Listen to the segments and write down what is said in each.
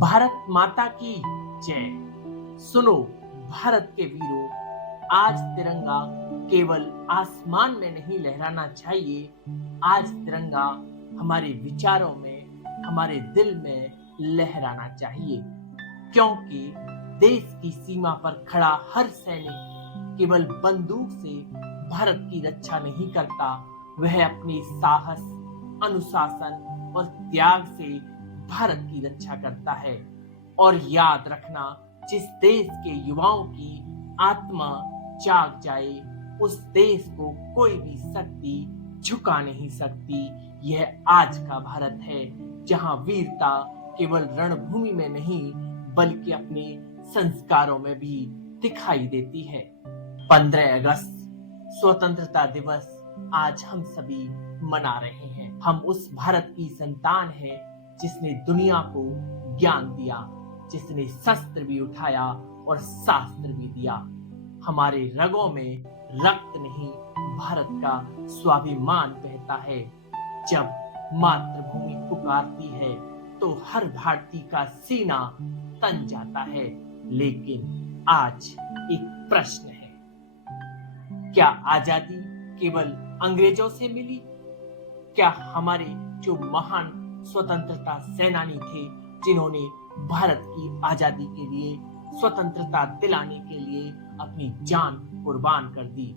भारत माता की जय। सुनो भारत के वीरों, आज तिरंगा केवल आसमान में नहीं लहराना चाहिए। आज तिरंगा हमारे विचारों में, हमारे दिल में लहराना चाहिए, क्योंकि देश की सीमा पर खड़ा हर सैनिक केवल बंदूक से भारत की रक्षा नहीं करता, वह अपनी साहस, अनुशासन और त्याग से भारत की रक्षा करता है। और याद रखना, जिस देश के युवाओं की आत्मा जाग जाए, उस देश को कोई भी शक्ति झुका नहीं सकती। यह आज का भारत है, जहां वीरता केवल रणभूमि में नहीं बल्कि अपने संस्कारों में भी दिखाई देती है। 15 अगस्त स्वतंत्रता दिवस आज हम सभी मना रहे हैं। हम उस भारत की संतान हैं जिसने दुनिया को ज्ञान दिया, जिसने शस्त्र भी उठाया और शास्त्र भी दिया। हमारे रगों में रक्त नहीं, भारत का स्वाभिमान बहता है। जब मातृभूमि पुकारती है तो हर भारतीय का सीना तन जाता है। लेकिन आज एक प्रश्न है, क्या आजादी केवल अंग्रेजों से मिली? क्या हमारे जो महान स्वतंत्रता सेनानी थे, जिन्होंने भारत की आजादी के लिए, स्वतंत्रता दिलाने के लिए अपनी जान कुर्बान कर दी,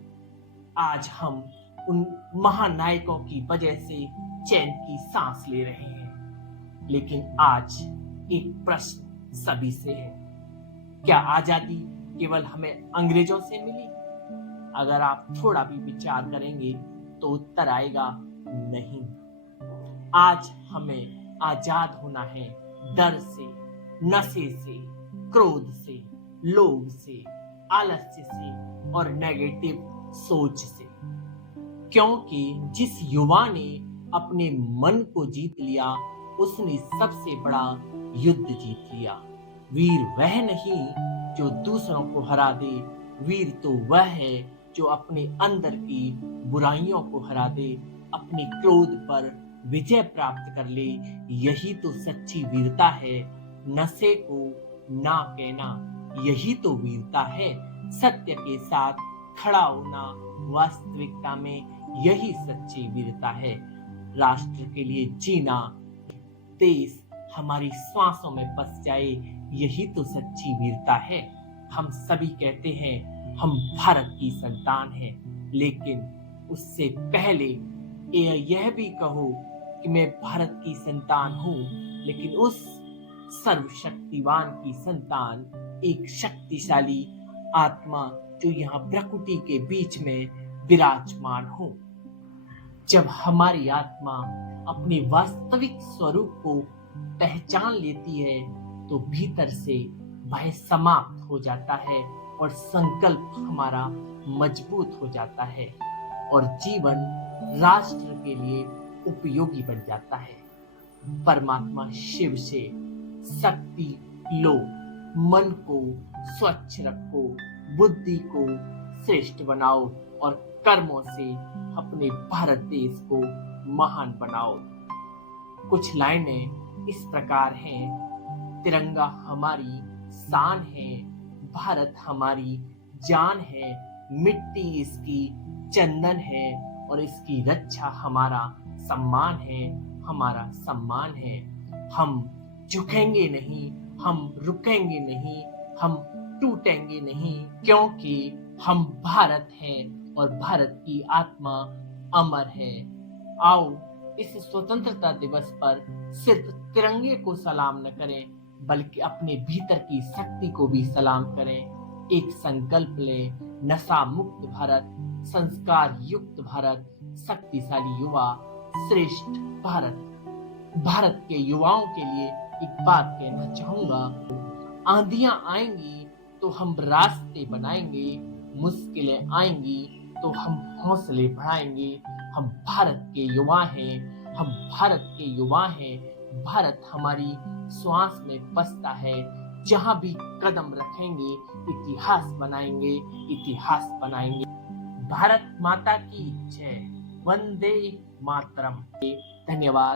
आज हम उन महानायकों की वजह से चैन की सांस ले रहे हैं। लेकिन आज एक प्रश्न सभी से है, क्या आजादी केवल हमें अंग्रेजों से मिली? अगर आप थोड़ा भी विचार करेंगे तो उत्तर आएगा नहीं। आज हमें आजाद होना है डर से, नशे से, क्रोध से, लोभ से, आलस्य से और नेगेटिव सोच से। क्योंकि जिस युवा ने अपने मन को जीत लिया, उसने सबसे बड़ा युद्ध जीत लिया। वीर वह नहीं जो दूसरों को हरा दे, वीर तो वह है जो अपने अंदर की बुराइयों को हरा दे, अपने क्रोध पर विजय प्राप्त कर ले। यही तो सच्ची वीरता है। नशे को ना कहना, यही तो वीरता है। सत्य के साथ खड़ा होना, वास्तविकता में यही सच्ची वीरता है। राष्ट्र के लिए जीना, देश हमारी सांसों में बस जाए, यही तो सच्ची वीरता है। हम सभी कहते हैं हम भारत की संतान हैं, लेकिन उससे पहले यह भी कहो कि मैं भारत की संतान हूं, लेकिन उस सर्वशक्तिवान की संतान, एक शक्तिशाली आत्मा जो यहाँ प्रकृति के बीच में विराजमान हो। जब हमारी आत्मा अपने वास्तविक स्वरूप को पहचान लेती है तो भीतर से भय समाप्त हो जाता है और संकल्प हमारा मजबूत हो जाता है और जीवन राष्ट्र के लिए उपयोगी बन जाता है। परमात्मा शिव से शक्ति लो, मन को स्वच्छ रखो, बुद्धि को श्रेष्ठ बनाओ और कर्मों से अपने भारत देश को महान बनाओ। कुछ लाइनें इस प्रकार हैं, तिरंगा हमारी शान है, भारत हमारी जान है, मिट्टी इसकी चंदन है और इसकी रक्षा हमारा सम्मान है, हमारा सम्मान है। हम झुकेंगे नहीं, हम रुकेंगे नहीं, हम टूटेंगे नहीं, क्योंकि हम भारत हैं और भारत की आत्मा अमर है। आओ इस स्वतंत्रता दिवस पर सिर्फ तिरंगे को सलाम न करें, बल्कि अपने भीतर की शक्ति को भी सलाम करें। एक संकल्प लें, नशा मुक्त भारत, संस्कार युक्त भारत, शक्तिशाली युवा, श्रेष्ठ भारत। भारत के युवाओं के लिए एक बात कहना चाहूंगा, आंधियां आएंगी तो हम रास्ते बनाएंगे, मुश्किलें आएंगी तो हम हौसले बढ़ाएंगे। हम भारत के युवा हैं, हम भारत के युवा हैं। भारत हमारी श्वास में बसता है। जहां भी कदम रखेंगे इतिहास बनाएंगे, इतिहास बनाएंगे। भारत माता की जय। वंदे मातरम। धन्यवाद।